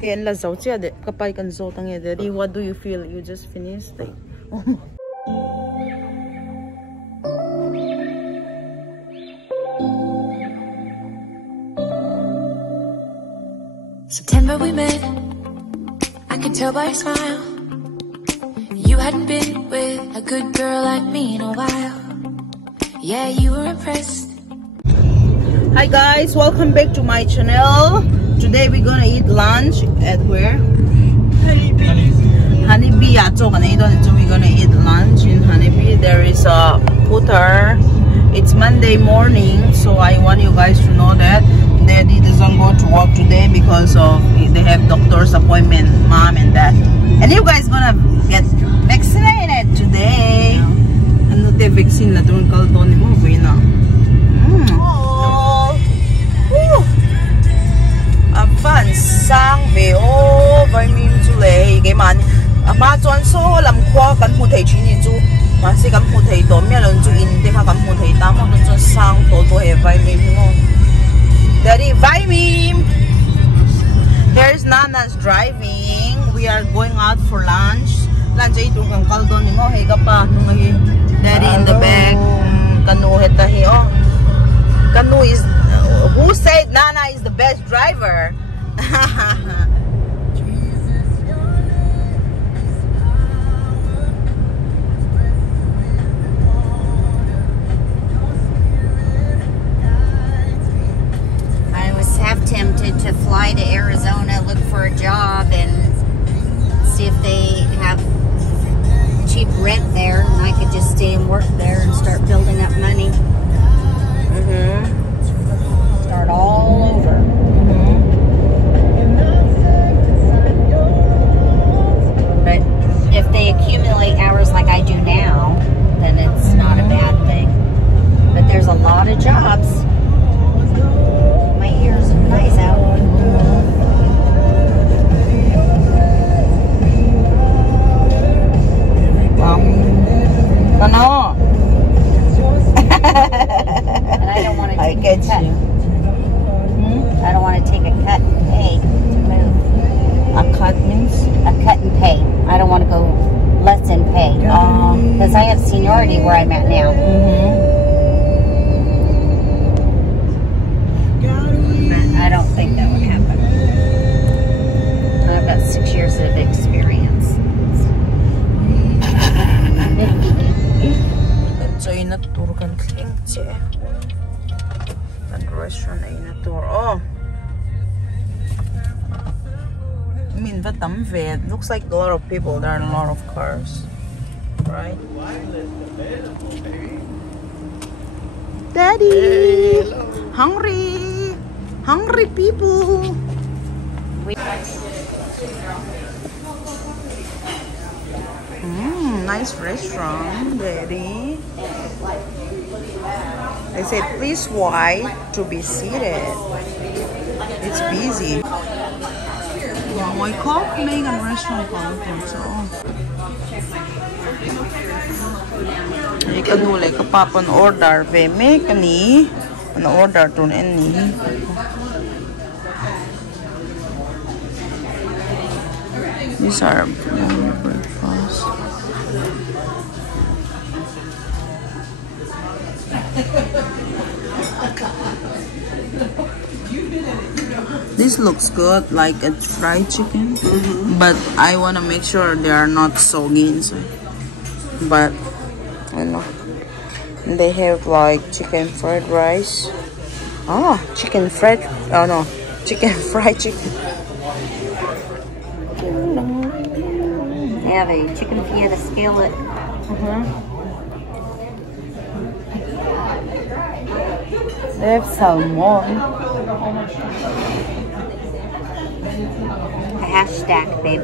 Hian la zau chia de kapai kan zo tang e daddy, what do you feel? You just finished like September we met, I could tell by your smile. You hadn't been with a good girl like me in a while. Yeah, you were impressed. Hi guys, welcome back to my channel. Today we're gonna eat lunch at where? Honeybee. So we're gonna eat lunch in Honeybee. There is a putter. It's Monday morning, so I want you guys to know that Daddy doesn't go to work today because of they have doctor's appointment, mom and dad. And you guys gonna get vaccinated today. Ano te vaccine na doon kaldo ni mo na. Fun sang veo Vawiin zu lei ge man ma chuan so lam khwa kan mu thei chini chu ma se kan mu thei to mya lon chu in te kha kan mu thei ta mo chu sang to to he Vawiin mo Daddy Vawiin. There's Nana's driving. We are going out for lunch. Lunch ay itong kang kaldo ni mo hey ka pa nung Daddy in the back kanu heta hi oh kanu is who said Nana is the best driver? I was half tempted to fly to Arizona, look for a job, and see if they have cheap rent there, and I could just stay and work there and start building up money. Start all over. But if they accumulate hours like I do now, then it's not a bad thing. But there's a lot of jobs. My ears are nice out. Ano? And I don't want to take I get a cut. you. I don't want to take a cut and pay to move. A cut means? A cut and pay. I don't want to go less in pay. Because I have seniority where I'm at now. But I don't think that would happen. I've got 6 years of experience. So inatur kan klingche. That restaurant ay inatur. Oh. I mean, vatam ved. Looks like a lot of people. There are a lot of cars, right? Daddy, hey, hungry, hungry people. Nice restaurant, Daddy. They said please wait to be seated. It's busy. My coffee making restaurant so. You can do like a pop an order. We make an order to any. These are breakfast. This looks good, like a fried chicken, but I want to make sure they are not soggy inside. But I don't know. They have like chicken fried rice. Oh, chicken fried. Oh no, chicken fried chicken. They have a chicken feta skillet. They have salmon. A hash stack, babe.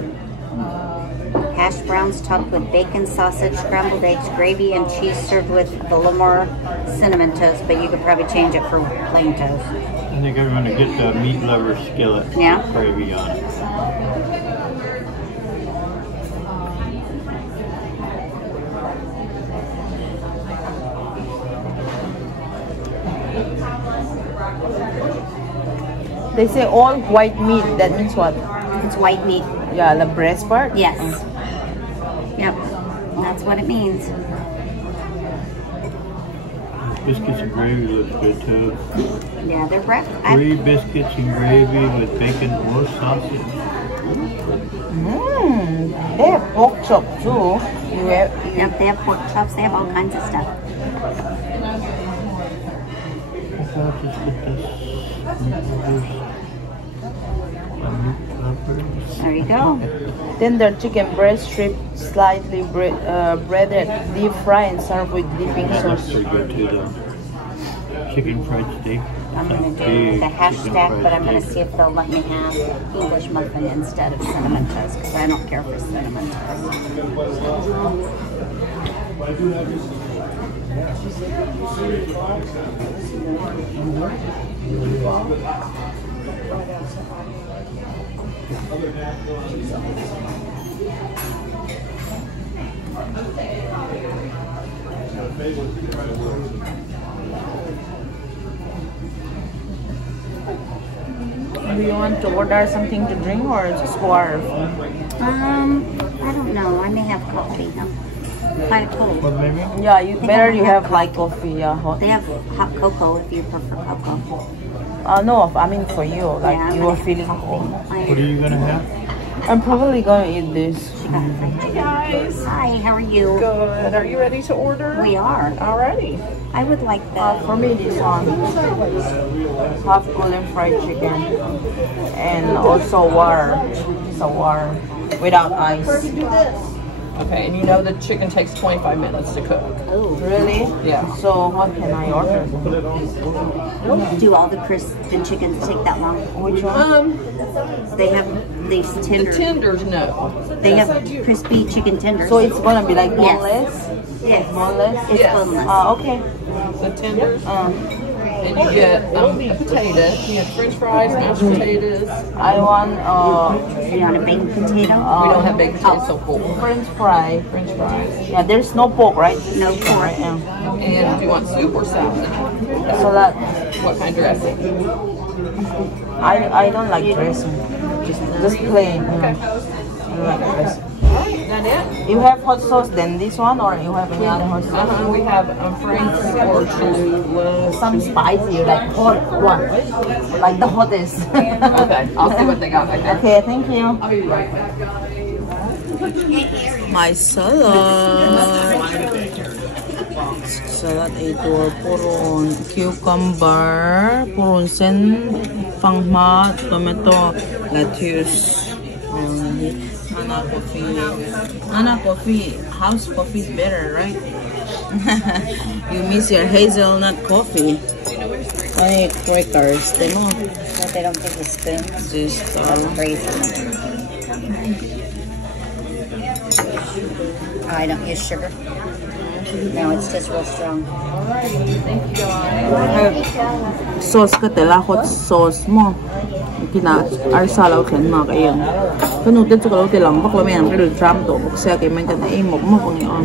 Hash browns topped with bacon, sausage, scrambled eggs, gravy, and cheese served with a little more cinnamon toast, but you could probably change it for plain toast. I think I'm going to get the meat lover skillet. Yeah? Gravy on it. They say all white meat. That means what? it's white meat. Yeah, the breast part? Yes. Yep. That's what it means. Biscuits and gravy looks good too. Yeah, they're breakfast. 3 biscuits and gravy with bacon or sausage. They have pork chop too. Yep, they have pork chops. They have all kinds of stuff. I'll just get this. There you go. Tender chicken breast strip, slightly breaded, deep fried and served with dipping That's sauce. pretty good too though. Chicken fried steak. I'm going to do the hash stack, but I'm going to see if they'll let me have English muffin instead of cinnamon toast, because I don't care for cinnamon toast. Do you want to order something to drink or just water? I don't know. I may have coffee. I'm kind of cold. What maybe? Yeah, you have like coffee, yeah, hot. They have hot cocoa if you prefer cocoa. No, I mean for you, like Yeah, I'm you gonna are have feeling coffee. cold. What are you gonna have? I'm probably gonna eat this. Hey guys. Hi, how are you? Good. Are you ready to order? We are. Alrighty. I would like the... For me, this one, half golden fried chicken, and also water. It's a water without ice. Okay, and you know the chicken takes 25 minutes to cook. Oh, Really? Yeah. So what can I order? do all the crispy chickens take that long? Which one? They have these The tenders. tenders, no. They have crispy chicken tenders. So it's gonna be like Yes. boneless? Yes. Boneless? It's Yes. boneless. Okay. The tenders. And you get a potato. You have french fries, mashed potatoes. I want You want a baked potato? We don't have baked potatoes, so full. French fry. French fries. Yeah, there's no pork, right? No pork. Yeah. And if you want soup or salad, So that what kind of dressing? I don't like dressing. Just plain. Okay. I don't like dressing. Alright, that it? You have hot sauce than this one, or you have any other hot sauce? We have Frank's or Cholula. Some spicy, like hot one, like the hottest. Okay, I'll see what they got back there. Okay, thank you. I'll be right back. My salad. Salad ito, puron, cucumber, puron sen, pangma, tomato, lettuce. Nana coffee, house coffee is better, right? You miss your hazelnut coffee. Ay, crackers, mo. But they don't take the spoons. Just, That's crazy. Oh, I don't use sugar. No, it's just real strong. sauce ka tela hot sauce mo. Kina arsala o ken ma ka yan. Kanu te ko te lang bak lo men ka tram to bak sa ke men ka na mo mo pang yon.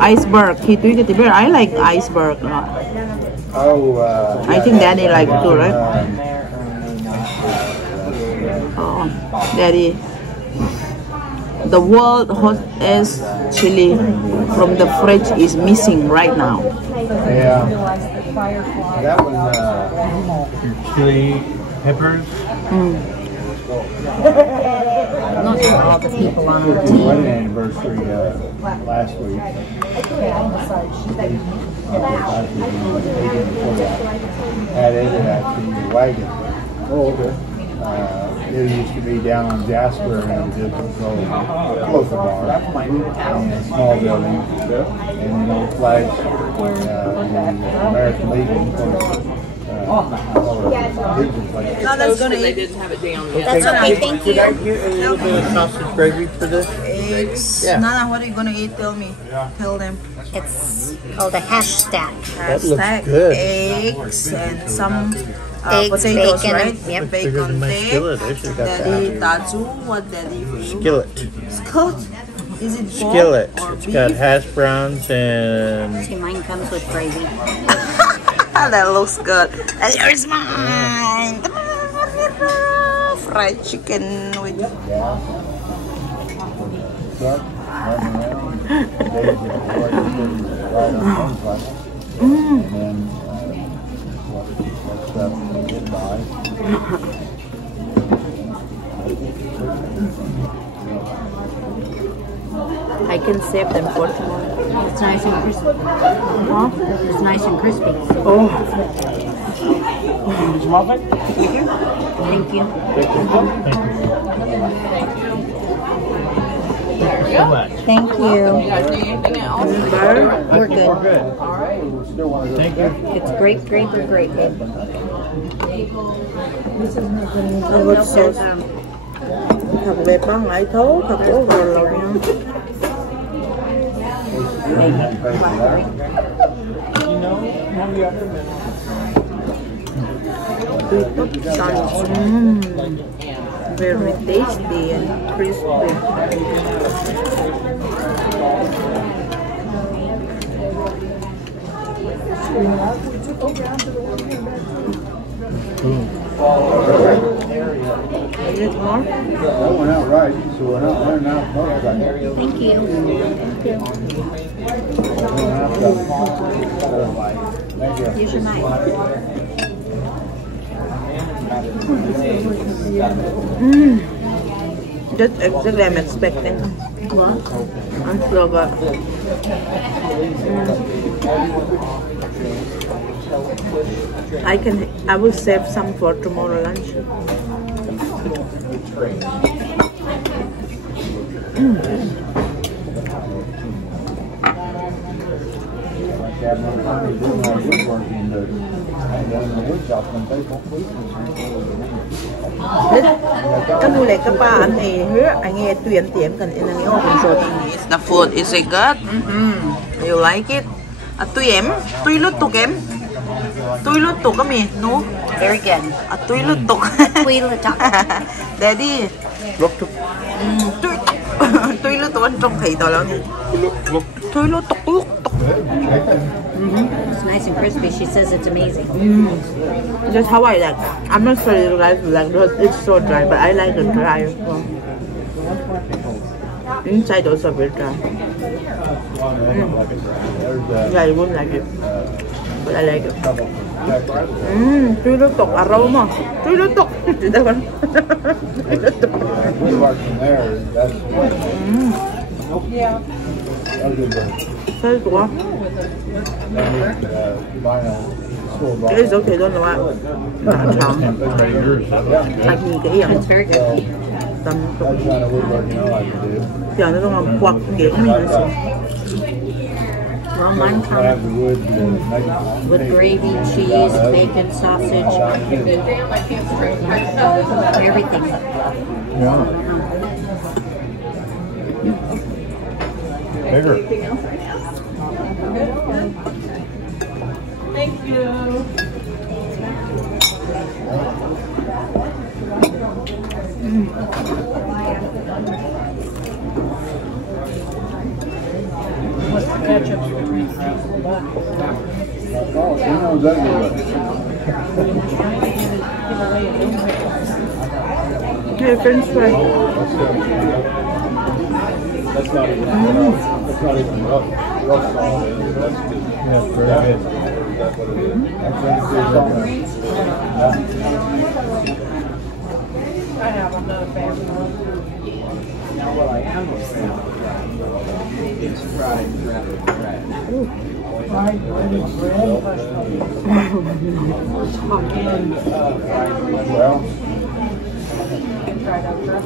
Iceberg, hitu ka tiber. I like iceberg a lot. I think Daddy like too, right? Oh, Daddy. The world hottest chili from the fridge is missing right now. Yeah. That one, Chili peppers. Not for all the people on our the team. wedding anniversary last week. Had it at the wagon. Oh, okay. It used to be down on Jasper and it was just local bar and a small building and an old flag, the American Legion. That's gonna They eat didn't have it down yet. That's okay, thank Could I you. get a little bit of sausage gravy for this? eggs. Yeah. Nana, what are you gonna eat? Tell me. Tell them. It's called a hash stack. That looks Stack good. eggs and some Eggs, potatoes, bacon, right? yep. Bigger than Bacon my tape. skillet. I should have got Daddy that. Tatsu, what daddy for you? Skillet. Skillet. Is it pork Skillet. or It's beef? got hash browns and See, mine comes with gravy. That looks good. And here's mine. fried chicken with gas. Truck, running around. Days before I just didn't ride on motorcycle. And then what stuff get by. I can save them for tomorrow. It's nice and crispy. Huh? It's nice and crispy. Oh. Thank you. Thank you. You guys need anything else? We're good. All right. Thank you. It's great, great, or great. Oh, what sauce? Thật đẹp á, ngại thố, thật ố rồi lầu nha. Very tasty and crispy. Is it more? That went out right, so we're not running out of motorcycle. Thank you. Thank you. Here's your knife. Just exactly I'm expecting. What? I'm so good. I will save some for tomorrow lunch. Cái mùi này các bạn ăn thì anh nghe tuyển tiếng cần in anh open short. The food is it good? You like it? Tuy lút tục có mì nú. Very good. Tuy lút tục. Tuy lút tục. Daddy. Tuy lút tục anh trông thị tội lắm. Tuy lút tục. It's nice and crispy. She says it's amazing. That's how I like. I'm not sure you guys like because it's so dry, but I like it dry. Inside also very dry. Yeah, you won't like it, but I like it. Tuy lút tục aroma. Tuy lút tục. That one. Tuy lút tục. Yeah. Say what? It's okay, don't know what. I can get it. It's very good. Giờ nó còn quạt kiểu mình nữa. Well, mine comes with gravy, cheese, bacon, sausage, everything. Yeah. Bigger. Thank you. What's the ketchup? Oh, he knows everywhere. Hey, French fry. That's not even rough salt. That's good. Yeah, very good. That's what it is. I have another family one. Now what I am saying is fried bread. Fried bread is bread. Well,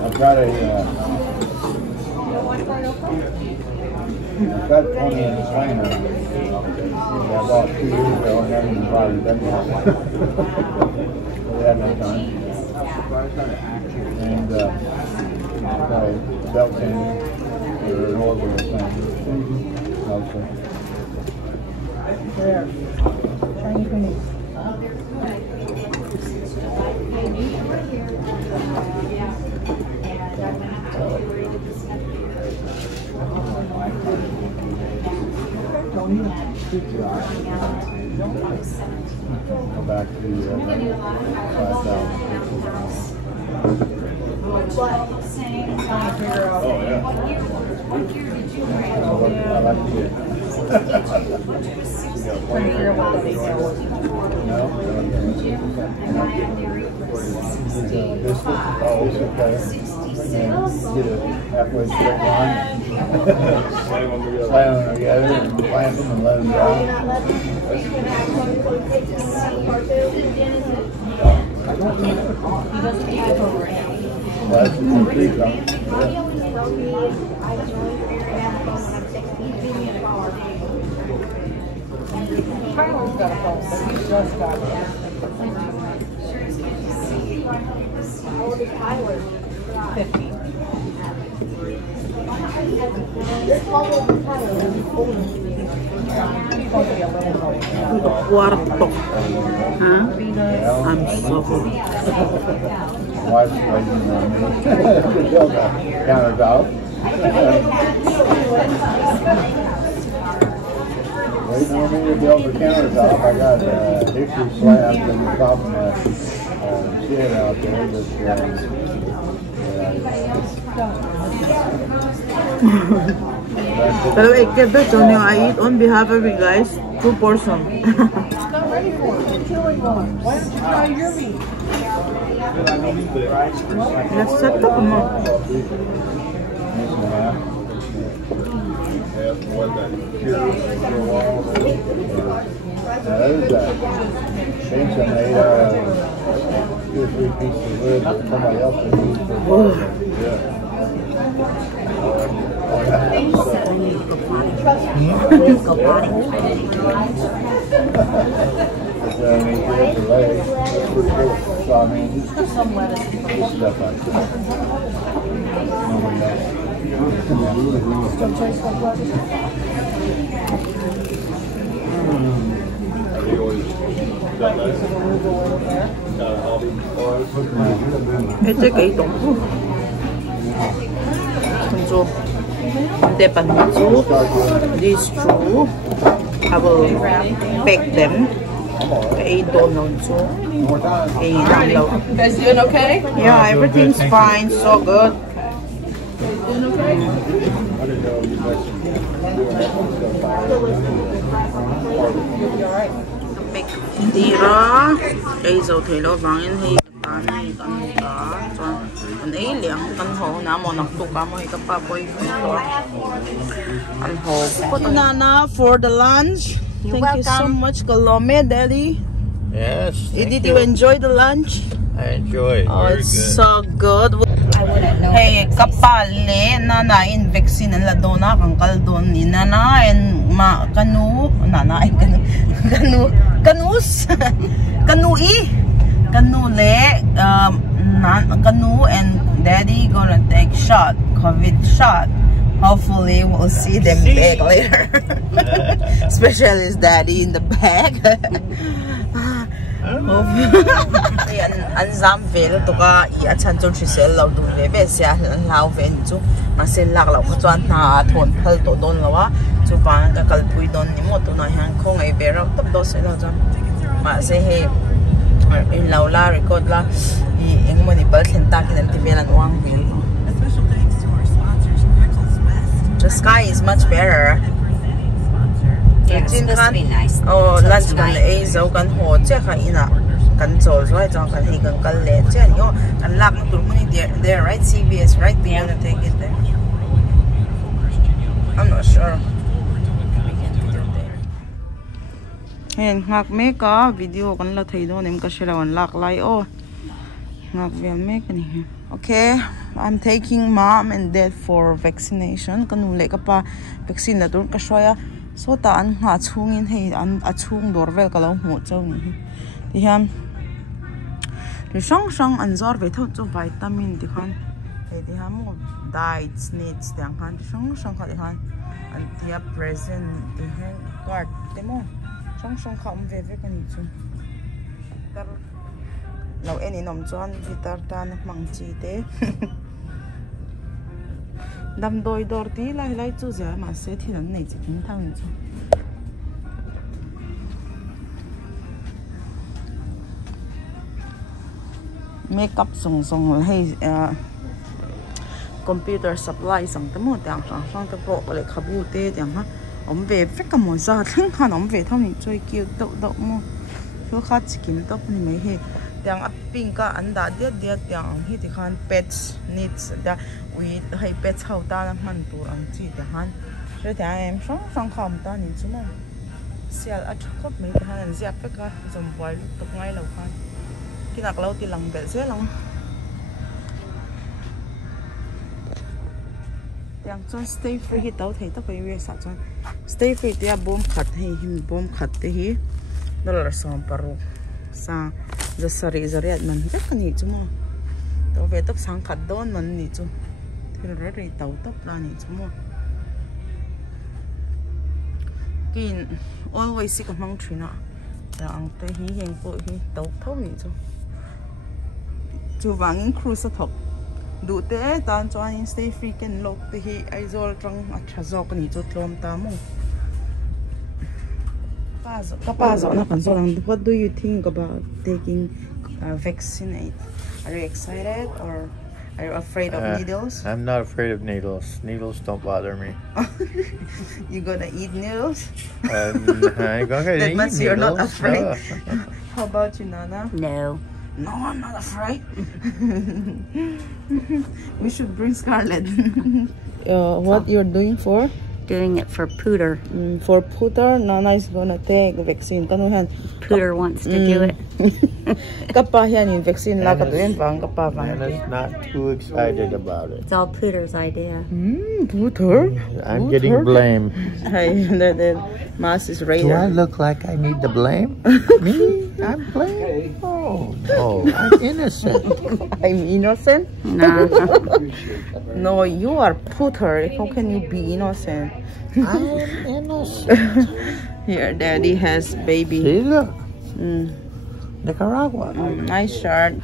I've got I've got 20 in the slinger. I bought 2 years ago and haven't invited them yet. They had no time. And I've got a belt sander or an orbital sander. Also. There. Chinese mini. Go back to 5,000. Get it halfway straight line. Slam them together and plant them and let them dry. That's the tree trunk. Tyler's got a phone, but he just got it. How old is Tyler? 50. Cuarto. Huh? I'm so full. Wife's waiting on me to build a countertop. Waiting on me to build a countertop. I got hickory slabs in the top of my shed out there. By the way, get the Johnny, I eat on behalf of you guys 2 portions. It's not ready for it. You're killing one. Why don't you try your meat? Let's set up a more. Now there's that bench I made out of 2 or 3 pieces of wood that somebody else would use for So I mean, just stuff like that. Nobody else. It's okay, don't. These two, I will bake them. You guys doing okay? Yeah, everything's fine, so good. Doing okay? Big tira, hrisel thì nó Vawiin thì bán thì con cá cho con ấy liang con hồ nãy mà nọc tụt cá mới cái ba bôi to con hồ. Banana for the lunch. Thank you so much, Kalome, Daddy. Yes. Did you enjoy the lunch? I enjoy it. Oh, Very it's good. so good. I wouldn't know. Hey, kapale na in vaccine la dona kang kaldon ni nana and ma kanu nana ay kanu kanus kanui kanule kanu and Daddy gonna take COVID shot. Hopefully we'll see them back later. Especially his Daddy in the back. An zam vel to ka I achan chon hrisel lo du ve ve sia hlau ven chu mahse lak lo chuan na thon phal to don lawa chu pa ka kalpui don ni mo to na hian khawngaih be ro top do se lo chuan mahse he in lo la record la I engmoni bal thlen tak len ti velan wang vel. The sky is much better. Yeah, it's supposed to be nice. Oh, lunch kan le zo kan ho che kha ina kan chol roi chang kan hi kan kal le che yo kan lak na tur muni there right CBS right we gonna take it there. I'm not sure. Hen ngak me ka video kan la thei do nem ka shelawan lak lai o ngak vel me kan hi. Okay, I'm taking mom and dad for vaccination. Kanu le ka pa vaccine la tur ka shwaya. So ta an nga chung in hei an a chung dor vel ka lo hmu chau ni ti hian ri sang an zor ve tho chu vitamin ti khan hei ti ha mo diets needs tiang khan sang kha ti khan an tia present ti hen card te mo sang kha ve ve kan chu tar lo eni nom chuan vitar tan mang chi te dam doi dor ti lai chu ja ma se thi nan nei chi kin thang chu makeup song hei computer supply sang te mo tang sang te pro le khabu te tang ha om ve fe ka mo za thang khan om ve thau ni choi ki do mo so kha chikim to ni mai he tang a pink ka anda dia tang hi ti khan pets needs da we hai pets how ta na man tur ang chi te han so ta em sang kham ta ni chu mo sial a thop mai ta han zia pe ka zum boy tu ngai lo khan ki nak lo ti lang bel se long yang chuan stay free hi tau thei ta pai we sa chuan stay free tia bom khat hei him bom khat te hi dollar som paru sa za sari zariat man ta kani chu mo to ve tok sang khat don man ni chu thil re re tau top la ni chu mo kin always si ka mang thina ang te hi heng po hi tau thau ni chu wangin cruise sa thok du te tan chuan in stay free ken lok te hi aizol tang a thazok ni chu tlom ta mo pa zo na kan zo lang what do you think about taking vaccinate? Are you excited or are you afraid of needles? I'm not afraid of needles. Needles don't bother me. You gonna eat needles? I'm gonna That eat means you're not needles. afraid. How about you, Nana? No. No, I'm not afraid. We should bring Scarlett. What you're doing for? Doing it for Pooter. For Pooter, Nana is gonna take vaccine. Pooter wants to do it. Kappa hian in vaccine la ka tuin bang kappa bang. Anna's not too excited about it. It's all Pooter's idea. Pooter? I'm getting blamed. Hey, the mass is right Do I there. look like I need the blame? Me? I'm blamed? Oh, no. I'm innocent. I'm innocent? No. No, you are Pooter. How can you be innocent? I'm innocent. Here, Daddy has baby. See, look. Nicaragua. Nice shirt.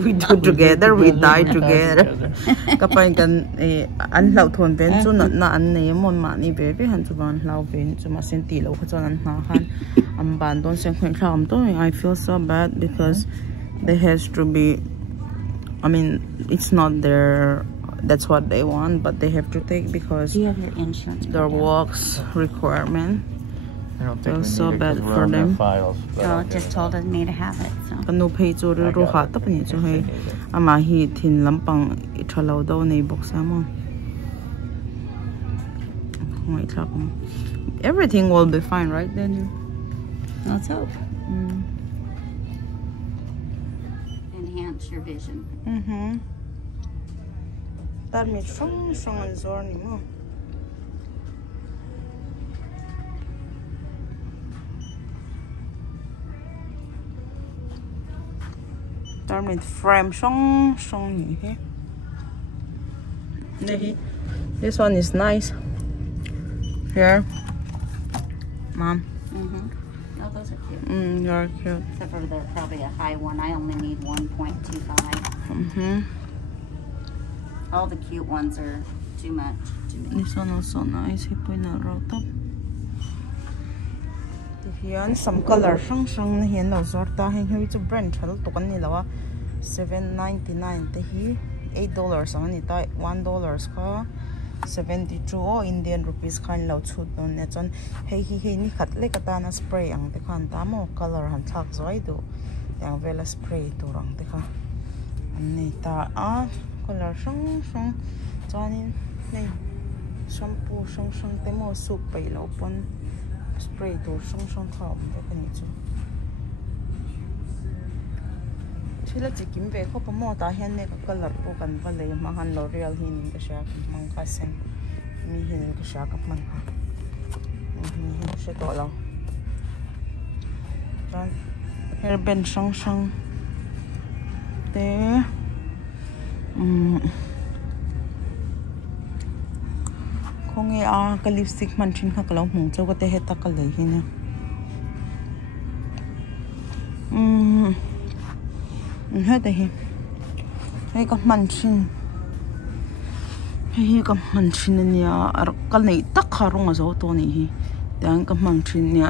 We do together, we die together. Kapag kan an hlau thon pen chu na an nei mon ma ni be be han chu ban hlau pen chu ma sen ti lo kha chuan an ma han am ban don sen khwen thlam to I feel so bad because there has to be, I mean, it's not their, that's what they want, but they have to take because Do you have your insurance? their work's requirement. I don't Feel think we so need it bad 'cause we're for on their them. files, but Oh, I'll it get just it. told me to have it. So. Kanu pei chu ru ha ta pani chu he ama hi thin lampang I thalo do nei box amo. Everything will be fine, right then? Let's hope. Enhance your vision. That means from an zor ni mo. That means frame song ni he. This one is nice. Here, Mom. Oh, those are cute. You're cute. Except for they're probably a high one. I only need 1.25. All the cute ones are too much to me. This one also nice. He put na round up. Hian some color shang na hian lo zor ta heng hui chu brand thal to kan ni lawa $7.99 te hi $8 ang ni ta $1 ka 72 Indian rupees kan lo chut don ne chon hei hi ni khat le ka ta na spray ang te khan ta mo color han thak zoi do yang vela spray to rang te kha an nei ta color shang chuanin nei shampoo shang te mo soup pai lo pon spray to shang thau te kani chu chila chi kim ve kho pa mo ta hian ne ka color po kan va le ma han L'Oreal hin ka sha mang ka sen mi hin ka sha ka man ha mi hin she to lo ran hair band shang te khonge ka lipstick man thin kha kalo hmung chau ka te heta ka le hi na heta hi hei ka man thin hei ka man thin ania ar kal nei tak kha ronga zo to ni hi tang ka man thin nia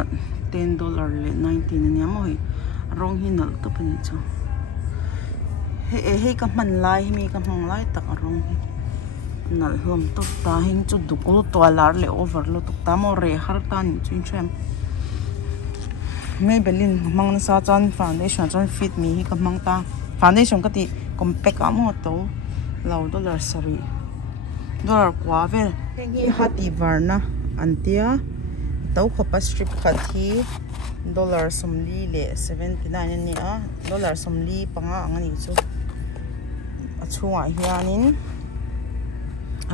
$10 le 19 ania mo hi rong hi nal to pani chu Hey ka man lai mi ka mang lai tak arong nal hlom to ta hing chu dukul to lar le over lo to ta mo re har ta ni chin chem Maybelline mang sa chan foundation chan fit mi hi ka mang ta foundation ka ti compact amo to lau dollar sari dollar kwa vel hengi hati varna antia tau khopa strip khathi dollar somli le 79 ni a dollar somli panga angani chu chuan hianin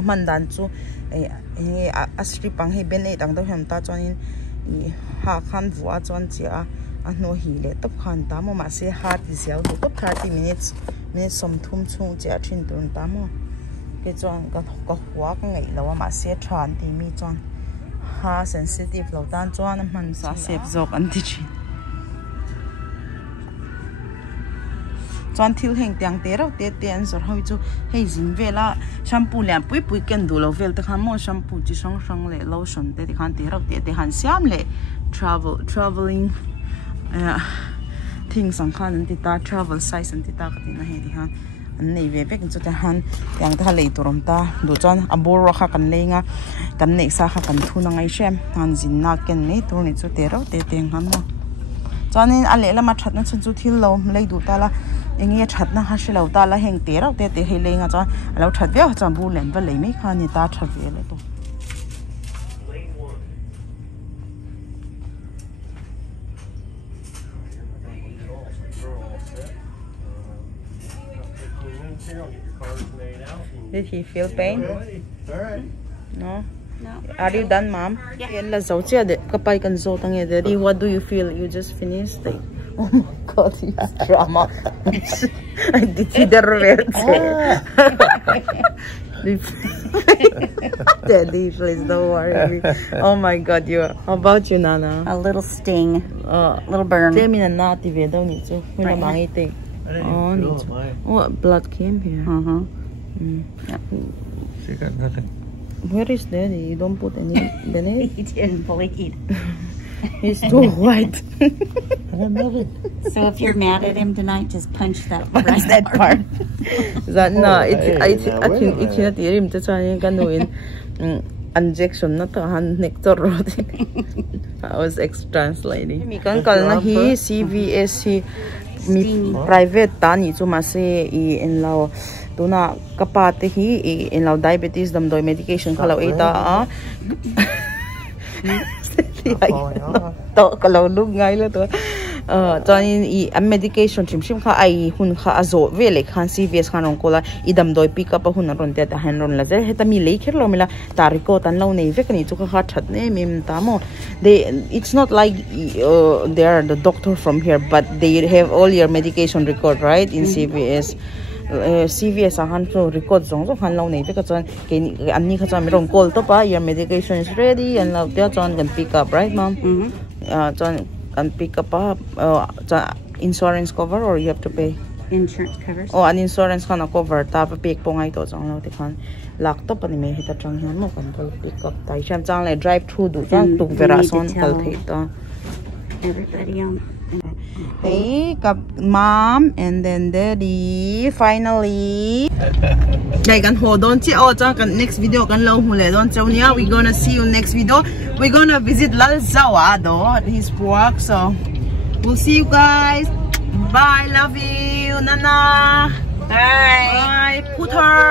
amandan chu asri pang he ben e tang do hem ta chuanin I ha khan vua chuan chia a no hi le top khan ta mo ma se ha ti siao do top 30 minutes som thum chung chia thin turn ta mo ke chuan ka hua ka ngai lo ma se than ti mi chuan ha sensitive lo tan chuan man sa sep zok an ti chi chuan thil heng tiang te ro te an zor hoi chu hei zin vela shampoo lian pui ken du lo vel te khan mo shampoo chi sang le lotion te khan te ro te han siam le traveling things sang khan an ti ta travel size an ti ta ka ti na he ti han an nei ve pek chu te han tiang ta le turom ta du chuan abor ro kha kan lenga kan nei sa kha kan thu na ngai shem han zin na ken nei tur ni chu te ro te han mo chuanin ale lama thatna chu thil lo lei du ta la engi thatna ha shilo ta la heng te ro te he lenga chuan alo that ve chuan bu len va lei mai kha ni ta that ve le to Did he feel pain? All right. No. No. Are you done, Mom? Yeah. La zau chia de kapai kan zo tang ye Daddy, what do you feel? You just finished? Like, oh my God, you drama. I did see the Daddy, please don't worry. Oh my God, you. How about you, Nana? A little sting, little burn. Tell me na ti ve daw ni chu. May mangi te. Oh, ni chu. Oh, blood came here. Yeah. She got nothing. Where is Daddy? You don't put any Benny? He didn't bleed. He's too white. So if you're mad at him tonight, just punch that part. That no, it's not him to try and canoeing injection not a hand nectar road. I was translating. Me can call na he CVS he private tani to mahse in law. Tuna kapate hi in law diabetes dam doi medication kalau ita to kalau lug ngai lo to chuanin I medication chim kha ai hun kha azo vele khan CVS khan ong kola idam doi pick up hun ron te ta han ron la je heta mi lekher lo mila tariko tan lo nei vekani chu kha that ne mim ta mo it's not like they are the doctor from here but they have all your medication record right in CVS CVS han so record zong han lo nei peka chuan ke anni kha cham rong call to pa your medication is ready and now they chuan can pick up right mom chuan can pick up insurance cover or you have to pay Insurance covers. Oh, an insurance kan cover ta pa pick po ngai to chang lo ti khan lak to pa ni me hita chang hian mo kan pick up tai sham chang le drive through du chang tuk vera son kal thei ta Everybody on. Hey, Mom and then Daddy finally. Like and hold on to next video can lo hule don't tell me we're gonna see you next video. We're gonna visit Lal Zawado at his work, so we'll see you guys. Bye, love you, Nana. Bye. Bye. Put her.